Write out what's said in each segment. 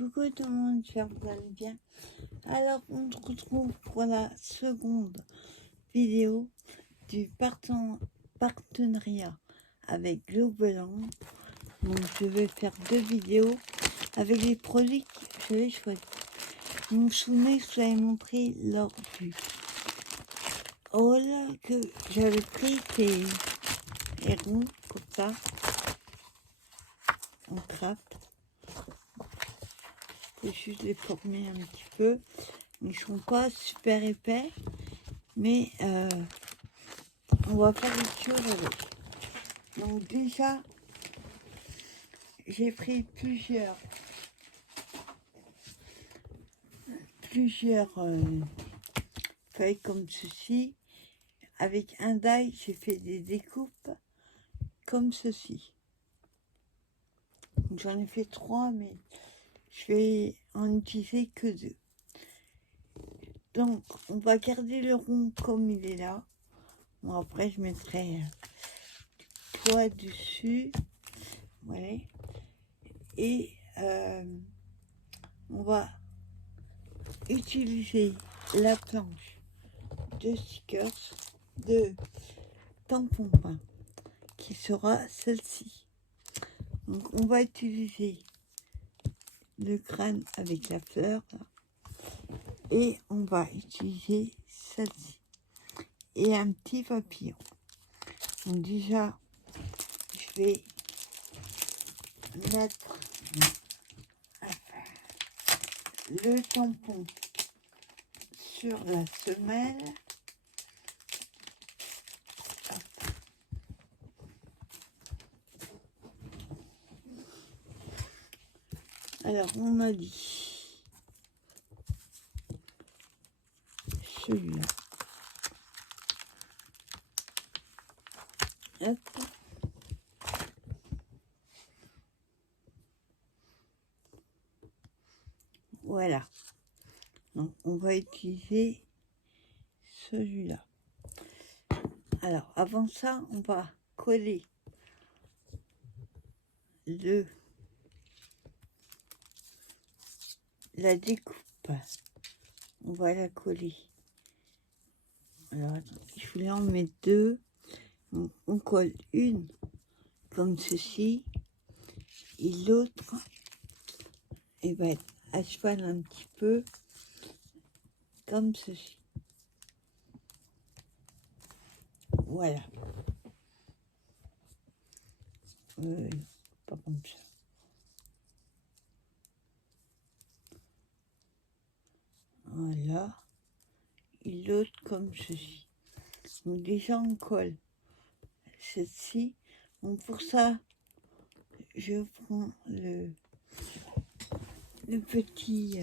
Coucou tout le monde, j'espère que vous allez bien. Alors, on se retrouve pour la seconde vidéo du partenariat avec Globaland. Donc, je vais faire 2 vidéos avec les produits que j'avais choisis. Vous vous souvenez que je vous avais montré lors du haul que j'avais pris ces ronds comme ça, en trappe. Je vais juste les former un petit peu. Ils sont pas super épais, mais on va faire des choses avec. Donc déjà, j'ai pris plusieurs feuilles comme ceci. Avec un die, j'ai fait des découpes comme ceci. J'en ai fait 3, mais je vais en utiliser que 2. Donc, on va garder le rond comme il est là. Bon, après, je mettrai du poids dessus. Voilà. Et on va utiliser la planche de stickers de tampon peint qui sera celle-ci. Donc on va utiliser le crâne avec la fleur là, et on va utiliser celle-ci et un petit papillon. Donc déjà je vais mettre le tampon sur la semelle. Alors on m'a dit celui-là. Hop. Voilà. Donc on va utiliser celui-là. Alors avant ça, on va coller la découpe. On va la coller. Alors attends, je voulais en mettre 2. On colle une comme ceci et l'autre et va être à cheval un petit peu comme ceci. Voilà. Pas comme ça. Voilà. Et l'autre comme ceci. Donc déjà on colle celle-ci. Donc pour ça, je prends le petit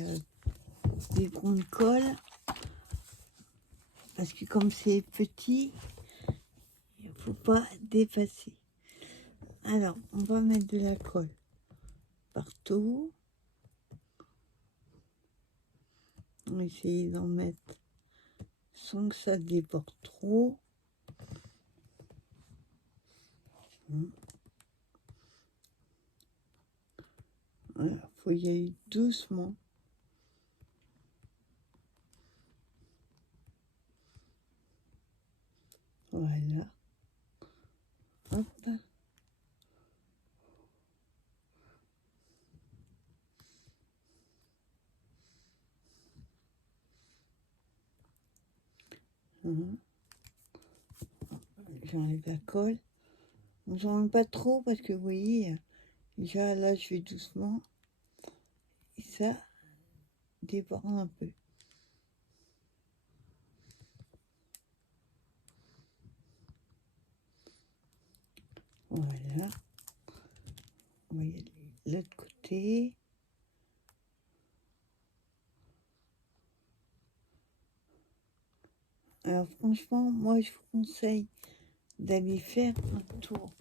biberon de colle. Parce que comme c'est petit, il ne faut pas dépasser. Alors, on va mettre de la colle partout. On va essayer d'en mettre sans que ça déborde trop. Voilà, faut y aller doucement. Voilà. Hop. J'enlève la colle. On s'en pas trop parce que vous voyez, déjà là je vais doucement. Et ça déborde un peu. Voilà. On va y aller de l'autre côté. Alors franchement, moi je vous conseille d'aller faire un tour.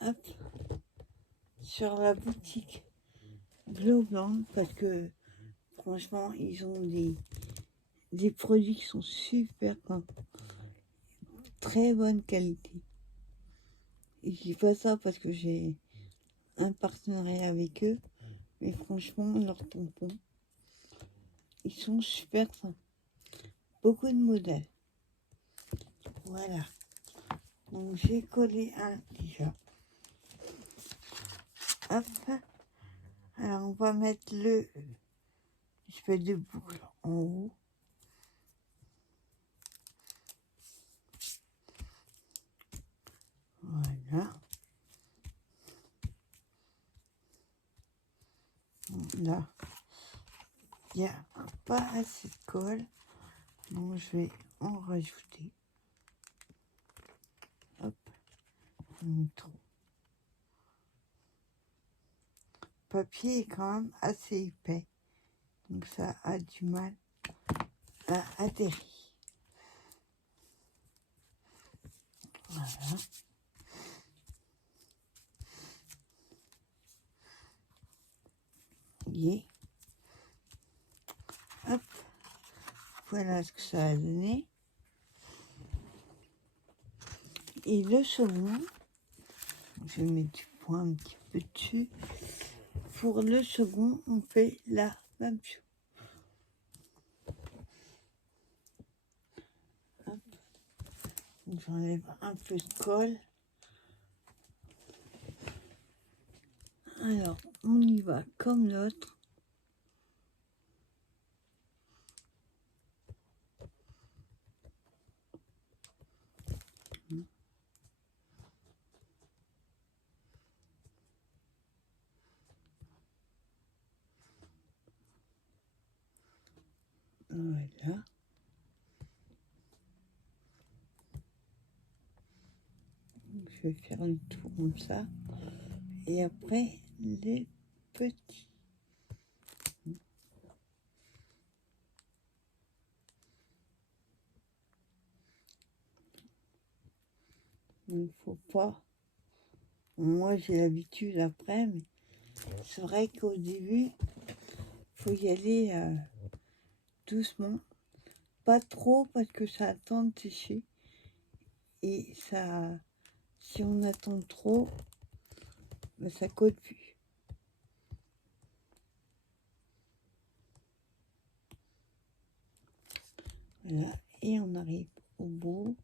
Hop, sur la boutique Globaland parce que franchement ils ont des produits qui sont super très bonne qualité. Et je dis pas ça parce que j'ai un partenariat avec eux. Mais franchement, leurs tampons, ils sont super sympas. Beaucoup de modèles. Voilà. Donc j'ai collé un déjà. Hop. Alors on va mettre le... Je fais deux boucles en haut. Voilà. Là, il n'y a pas assez de colle. Donc je vais en rajouter. Hop. Trop. Le papier est quand même assez épais. Donc ça a du mal à atterrir. Voilà. Et hop. Voilà ce que ça a donné. Et le second, je vais mettre du point un petit peu dessus. Pour le second, on fait la même chose. J'enlève un peu de colle. Alors, on y va comme l'autre. Voilà. Je vais faire un tour comme ça. Et après, les petits. Il ne faut pas. Moi, j'ai l'habitude après, mais c'est vrai qu'au début, il faut y aller doucement. Pas trop parce que ça attend de sécher. Et ça, si on attend trop, ben ça colle plus. Voilà, et on arrive au bout.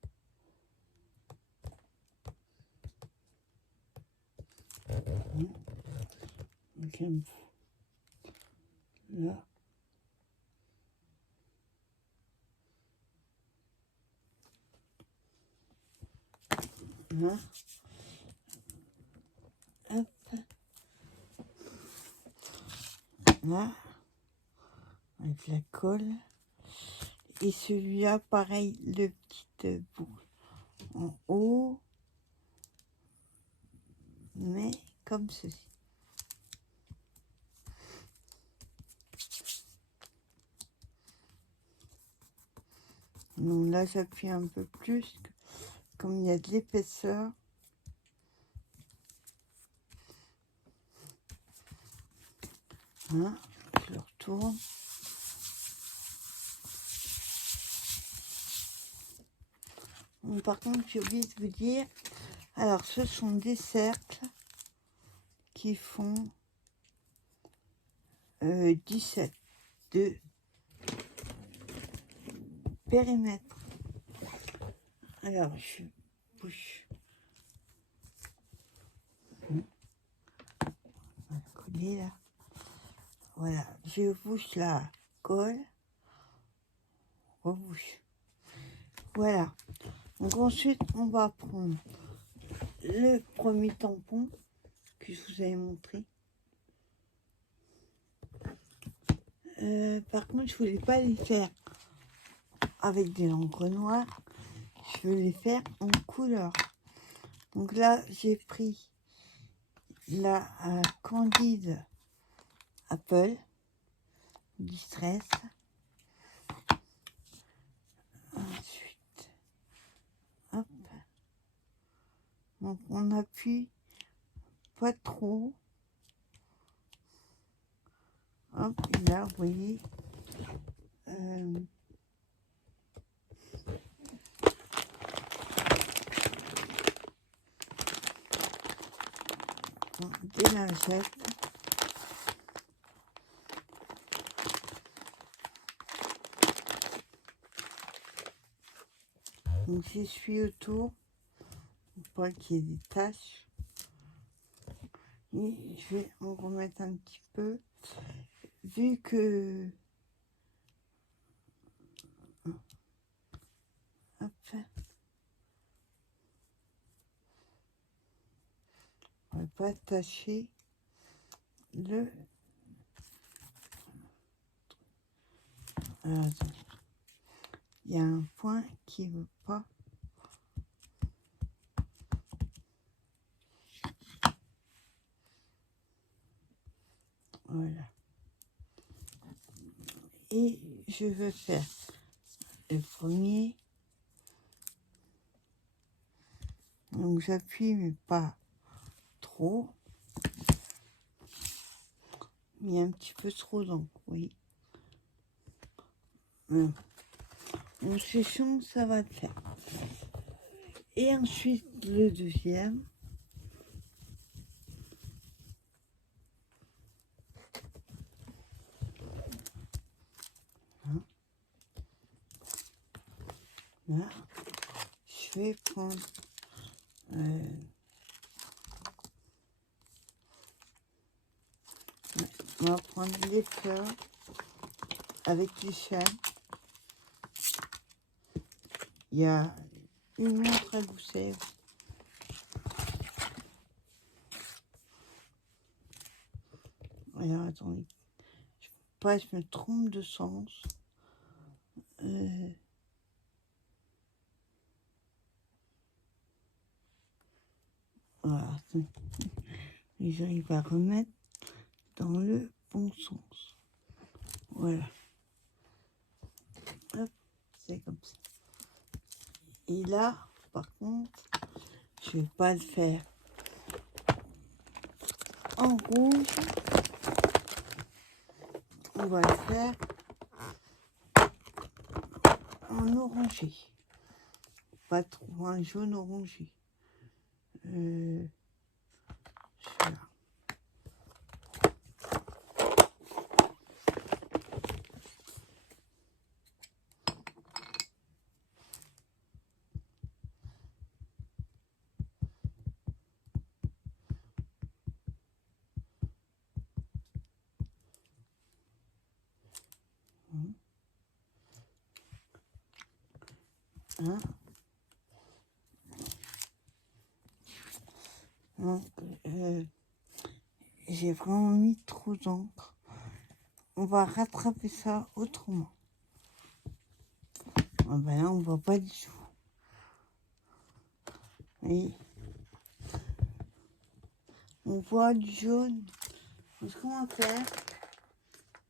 Donc un bout. Là. Là. Hop. Là. Avec la colle. Et celui-là, pareil, le petit bout en haut. Mais comme ceci. Donc là, j'appuie un peu plus, comme il y a de l'épaisseur. Voilà, je le retourne. Donc, par contre, j'ai oublié de vous dire, alors ce sont des cercles qui font 17 de périmètre. Alors, je bouge. On va coller là. Voilà, je bouge la colle. Rebouche. Voilà. Donc ensuite, on va prendre le premier tampon que je vous avais montré. Par contre, je voulais pas les faire avec des encres noires. Je veux les faire en couleur. Donc là, j'ai pris la Candide Apple Distress. Ensuite, hop. Donc on appuie pas trop. Hop, et là, vous voyez. prends des lingettes. Donc j'essuie autour pour pas qu'il y ait des taches. Et je vais en remettre un petit peu. Vu que... Hop. On va pas attacher le... Alors, attends. Il y a un point qui veut pas. Voilà. Et je veux faire le premier. Donc j'appuie mais pas trop. Il y a un petit peu trop d'encre, oui. En séchant, ça va le faire. Et ensuite le deuxième. Là, je vais prendre on va prendre les fleurs avec les chaînes. Il y a une montre à gousset. Alors attendez, je me trompe de sens. Voilà, j'arrive à remettre dans le bon sens. Voilà. Hop, c'est comme ça. Et là, par contre, je vais pas le faire en rouge. On va le faire en orangé. Pas trop un jaune orangé. Voilà. Hein? Donc, j'ai vraiment mis trop d'encre. On va rattraper ça autrement. Ah ben là, on voit pas du tout. Oui. On voit du jaune. Donc, ce qu'on va faire,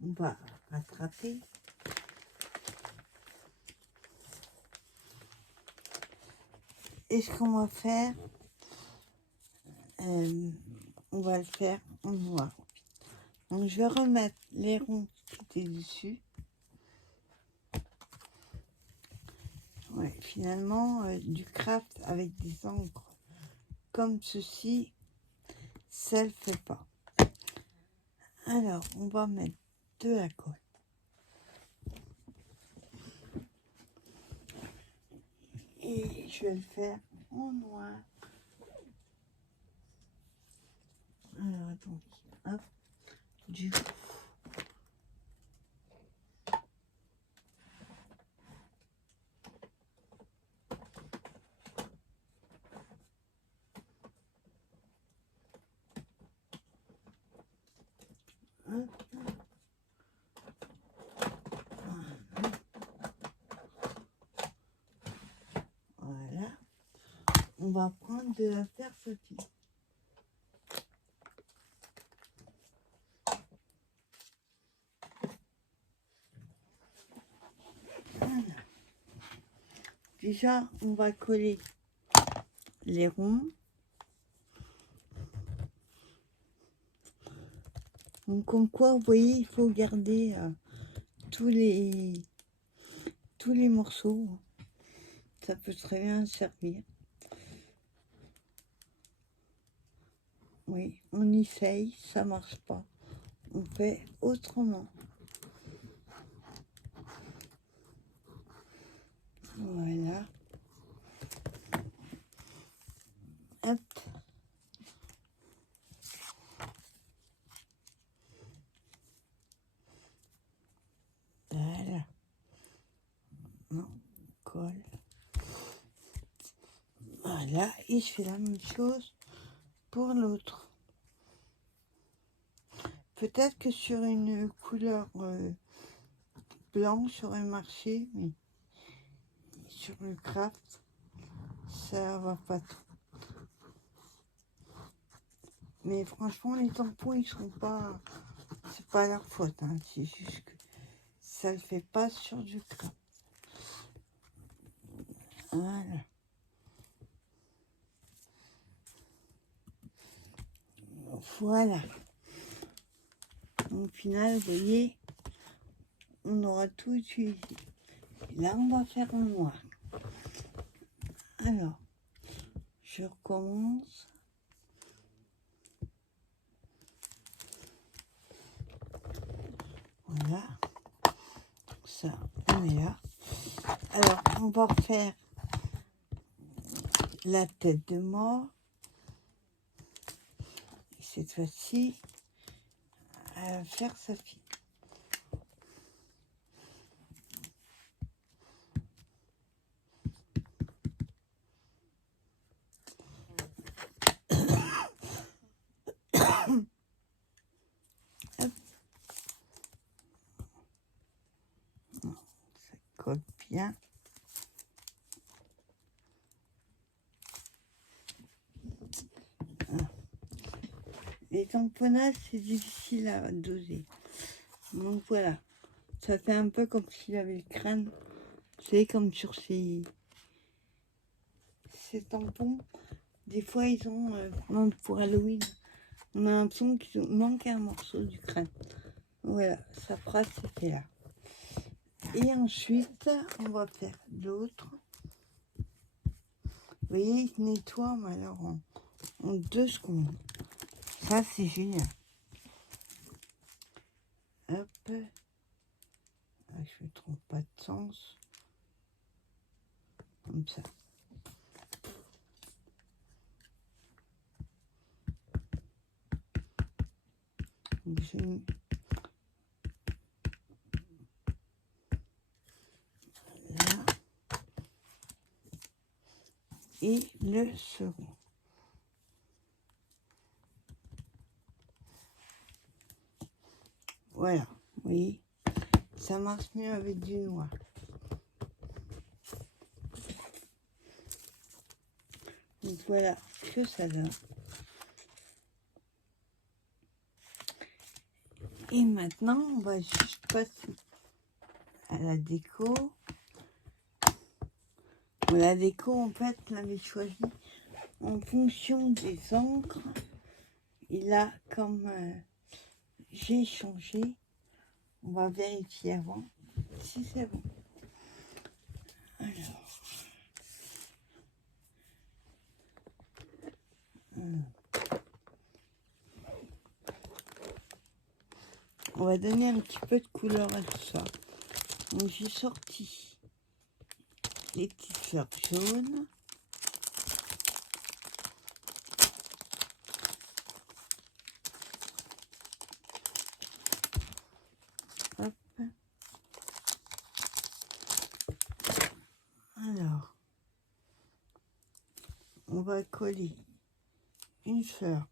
on va rattraper. Et ce qu'on va faire, on va le faire en noir. Donc je vais remettre les ronds qui étaient dessus. Ouais, finalement, du craft avec des encres comme ceci, ça le fait pas. Alors, on va mettre de la colle. Et je vais le faire en noir. Alors, attendez. Hop. Du coup. Hop. Voilà. On va prendre de la perspective. Voilà. Déjà, on va coller les ronds. Donc, comme quoi, vous voyez, il faut garder tous les morceaux. Ça peut très bien servir. Oui, on essaye, ça marche pas. On fait autrement. Voilà. Hop. Voilà. Non, colle. Voilà, et je fais la même chose pour l'autre. Peut-être que sur une couleur blanche aurait marché, mais sur le craft, ça va pas trop. Mais franchement, les tampons, ils sont pas... C'est pas leur faute, hein. C'est juste que ça le fait pas sur du craft. Voilà. Voilà. Au final, vous voyez, on aura tout utilisé. Là, on va faire un noir. Alors, je recommence. Voilà. Ça, on est là. Alors, on va refaire la tête de mort. Et cette fois-ci, faire sa fille. Hop. Ça colle bien. Les tamponnages, c'est difficile à doser. Donc voilà, ça fait un peu comme s'il avait le crâne. Vous savez, comme sur ces tampons. Des fois, ils ont, même pour Halloween, on a l'impression qu'il manque un morceau du crâne. Voilà, ça fera cet effet-là. Et ensuite, on va faire l'autre. Vous voyez, il se nettoie, mais alors en 2 secondes. Ça, c'est génial. Hop. Ah, je ne me trompe pas de sens. Comme ça. Donc, je... Là. Et le second. Voilà, oui, ça marche mieux avec du noir. Donc voilà ce que ça donne. Et maintenant, on va juste passer à la déco. Bon, la déco, en fait, je l'avais choisi en fonction des encres. Et là, comme j'ai changé, on va vérifier avant si c'est bon. Alors. On va donner un petit peu de couleur à tout ça. Donc j'ai sorti les petites fleurs jaunes. Hop. Alors, on va coller une fleur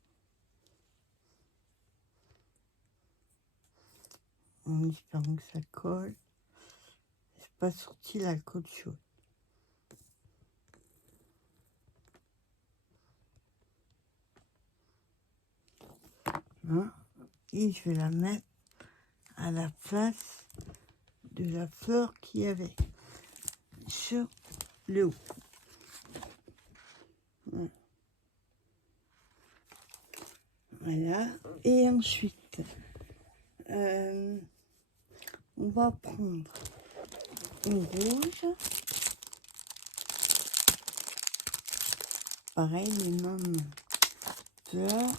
en espérant que ça colle. C'est pas sorti l'alcool chaud. Hein? Et je vais la mettre à la place de la fleur qu'il y avait sur le haut. Voilà. Et ensuite, on va prendre une rouge. Pareil, les mêmes fleurs.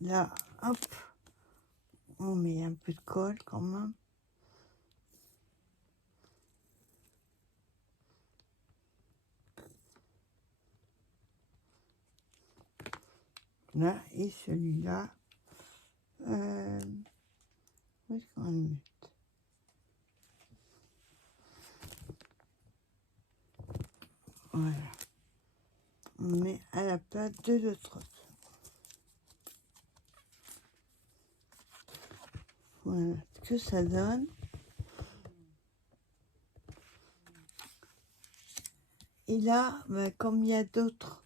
Là, hop, on met un peu de colle quand même. Là, et celui-là, où est-ce qu'on va le mettre? Voilà. On met à la place de l'autre. Voilà ce que ça donne. Et là, bah, comme il y a d'autres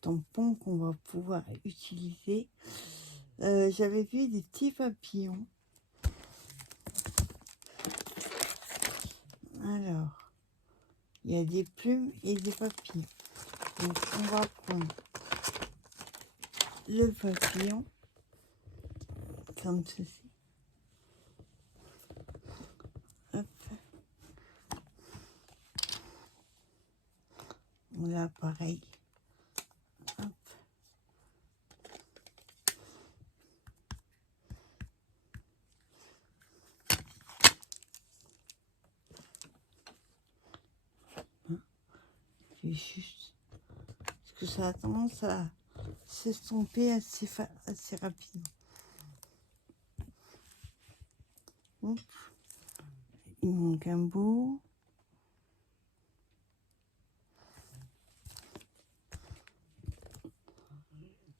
tampons qu'on va pouvoir utiliser, j'avais vu des petits papillons. Alors, il y a des plumes et des papillons. Donc, on va prendre le papillon, comme ceci. Hop. Là, pareil. Hop. Je vais juste... Parce que ça a tendance à s'estomper assez rapidement. Hop. Il manque un bout.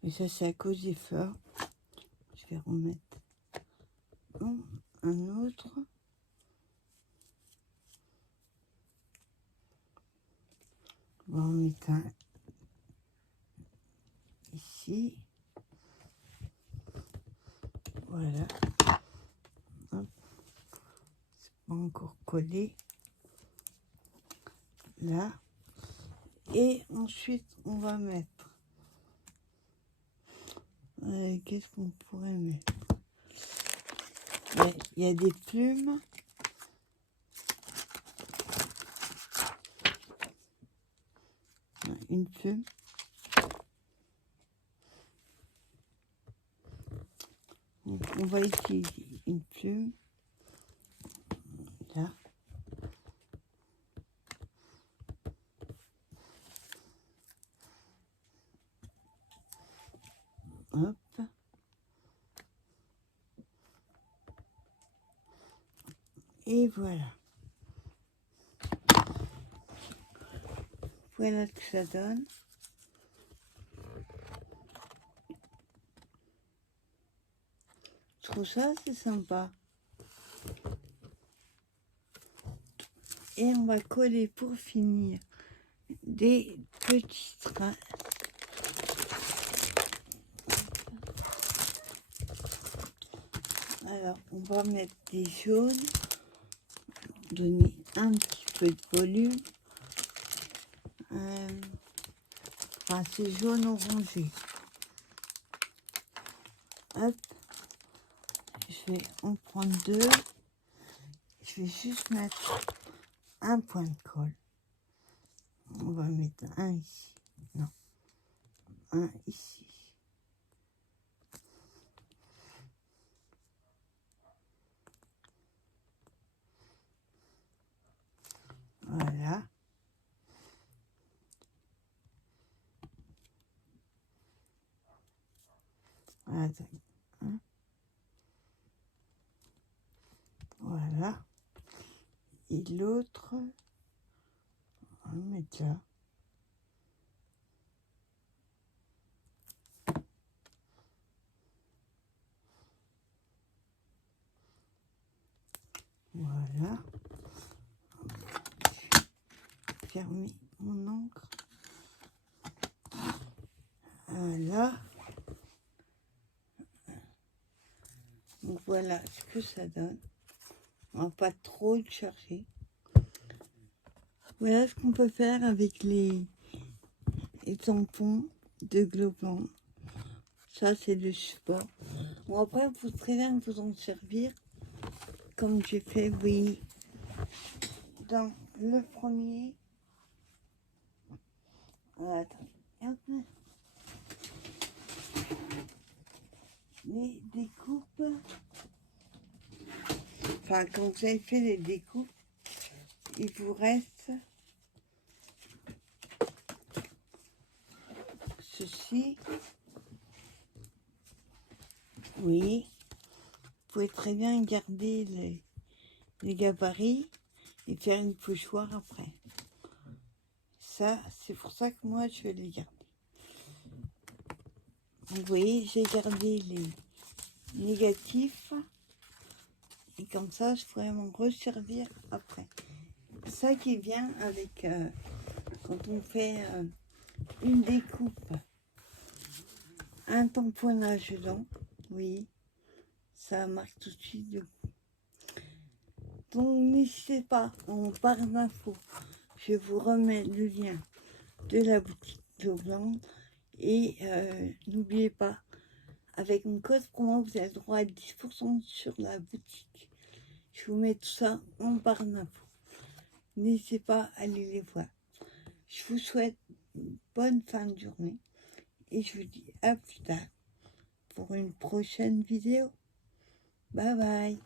Et ça, c'est à cause des fleurs. Je vais remettre un autre. On va en mettre un ici. Voilà. Hop. C'est pas encore collé. Là. Et ensuite, on va mettre... qu'est-ce qu'on pourrait mettre? Il y a des plumes. Une plume. Donc, on va utiliser une plume. Là. Hop. Et voilà. Voilà ce que ça donne. Je trouve ça assez sympa. Et on va coller pour finir des petits trains. Alors, on va mettre des jaunes, donner un petit peu de volume. Enfin, c'est jaune orangé. Hop. Je vais en prendre deux. Je vais juste mettre un point de colle. On va mettre un ici. Non. Un ici. Voilà. Attends. Hein. Voilà. Et l'autre, on va le mettre là. Voilà. Fermer mon encre. Voilà. Donc voilà ce que ça donne. On va pas trop le chercher. Voilà ce qu'on peut faire avec les tampons de Globant. Ça, c'est le support. Bon, après, vous très bien vous en servir comme j'ai fait, oui, dans le premier. Attends. les découpes. Enfin, quand vous avez fait les découpes, il vous reste ceci. Oui, vous pouvez très bien garder les gabarits et faire une pochoir après. Ça, c'est pour ça que moi, je vais les garder. Vous voyez, j'ai gardé les négatifs. Et comme ça, je pourrais m'en resservir après. Ça qui vient avec, quand on fait une découpe, un tamponnage dedans. Oui, ça marque tout de suite le coup. Donc n'hésitez pas, en barre d'infos, je vous remets le lien de la boutique d'eau blanche. Et n'oubliez pas, avec mon code promo, vous avez le droit à 10% sur la boutique. Je vous mets tout ça en barre d'infos. N'hésitez pas à aller les voir. Je vous souhaite une bonne fin de journée et je vous dis à plus tard pour une prochaine vidéo. Bye bye.